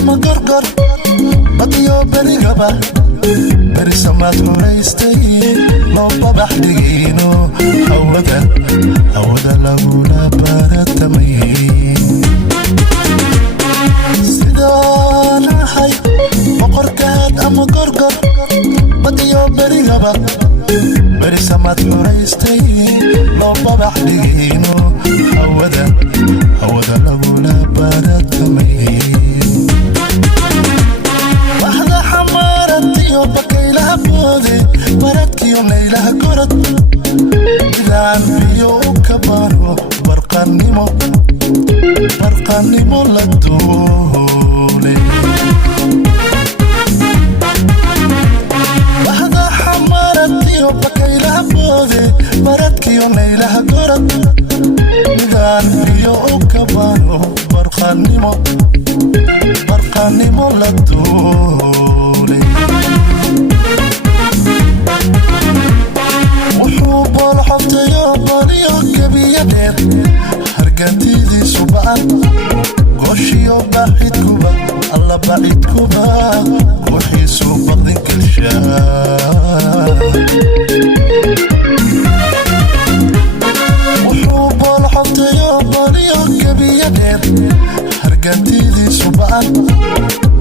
ama gargar badiyo berigaba berisamaad xoraystay loo babax dhigino hawada lagula baratamay sidaan ahay boqorkaad ama gargar badiyo berigaba berisamaad xoraystay loo babax dhigino hawada lagula baratamay waxda xamaaratiyo bakaylaha boode baradkiyo laylaha gorod idaan biyo u kabaano barqanimo la duule waxda xamaaratiyo bakaylaha boode baradkiyo laylaha gorod idaan biyo u kabaano barqanimo la duule wuxuu boolxobtayo baliyo kabiya dheer hargantidiisu ba'an gooshiyo baaxidkuba alla baaxidkuba ruuxiisu baqdin kalshaa wuxuu boolxobtayo baliyo kabiya dheer hargantidiisu ba'an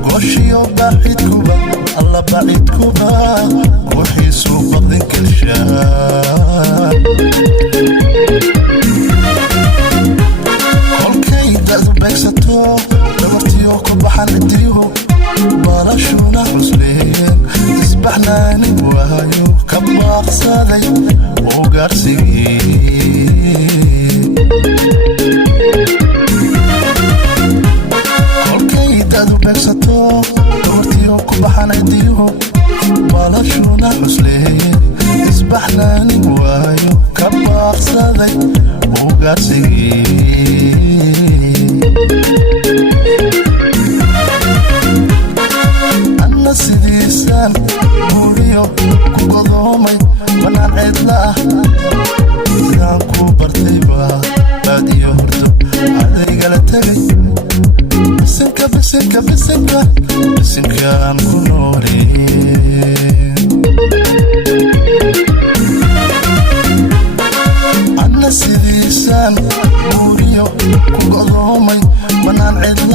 gooshiyo baaxidkuba alla baaxidkuba ruuxiisu baqdin kalshaa kolkay da'du beegsato dhabartiyo ku baxan cidiyo balashuna cusleen isbaxnaanin waayo ka baaqsaday oo gaarsigii kolkay da'du beegsato dhabartiyo ku baxan cidiyo balashuna cusleen isbaxnaanin waayo ka baaqsaday oo gaarsigii anna sidiisaan buuriyo ku godoomay banaan ceedla ah sidaan ku bartayba baad iyo horto ardaygala tegay bisinkaan ku nooleen anna sidiisaan buuriyo ku godoomay banaan ceedla